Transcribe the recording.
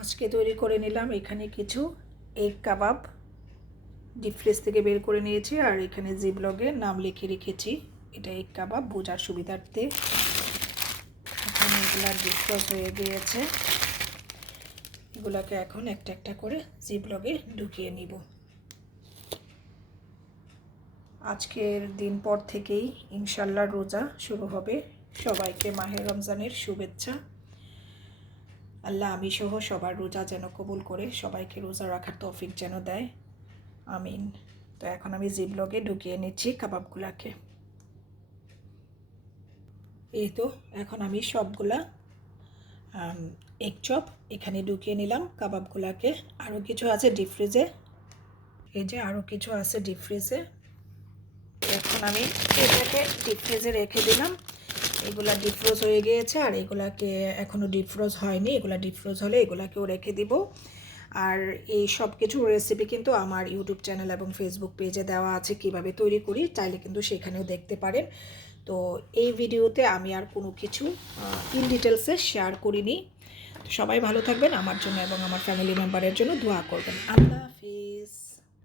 আজকে তৈরি করে নিলাম এখানে কিছু এগ কাবাব। ডিপ ফ্রিজ থেকে বের করে নিয়েছি আর এখানে জিবলগে নাম লিখে রেখেছি। এটা এগ কাবাব বোঝার সুবিধার্থে। এখানে এগুলা ডিপ ফ্রোজ হয়ে গিয়েছে। এগুলাকে এখন একটা একটা করে জিবলগে ঢুকিয়ে নিব। আজকের দিন পর থেকেই ইনশাল্লাহ রোজা শুরু হবে। সবাইকে মাহে রমজানের শুভেচ্ছা। আল্লাহ আমি সহ সবার রোজা যেন কবুল করে, সবাইকে রোজা রাখার তৌফিক যেন দেয়, আমিন। তো এখন আমি জিবলগে ঢুকিয়ে নিচ্ছি কাবাবগুলাকে। এই তো এখন আমি সবগুলা এগ চপ এখানে ঢুকিয়ে নিলাম কাবাবগুলাকে। আরও কিছু আছে ডিপ ফ্রিজে, এই যে আরও কিছু আছে ডিপ ফ্রিজে। এখন আমি এটাকে ডিপ ফ্রিজে রেখে দিলাম। এগুলা ডিপ ফ্রোজ হয়ে গিয়েছে আর এগুলাকে এখনও ডিপ ফ্রোজ হয়নি। এগুলা ডিপ ফ্রোজ হলে এগুলাকেও রেখে দিব। আর এই সব কিছু রেসিপি কিন্তু আমার ইউটিউব চ্যানেল এবং ফেসবুক পেজে দেওয়া আছে, কিভাবে তৈরি করি, চাইলে কিন্তু সেখানেও দেখতে পারেন। তো এই ভিডিওতে আমি আর কোনো কিছু ইন ডিটেলসে শেয়ার করিনি। তো সবাই ভালো থাকবেন, আমার জন্য এবং আমার ফ্যামিলি মেম্বারের জন্য দোয়া করবেন। আল্লাহ হাফেজ।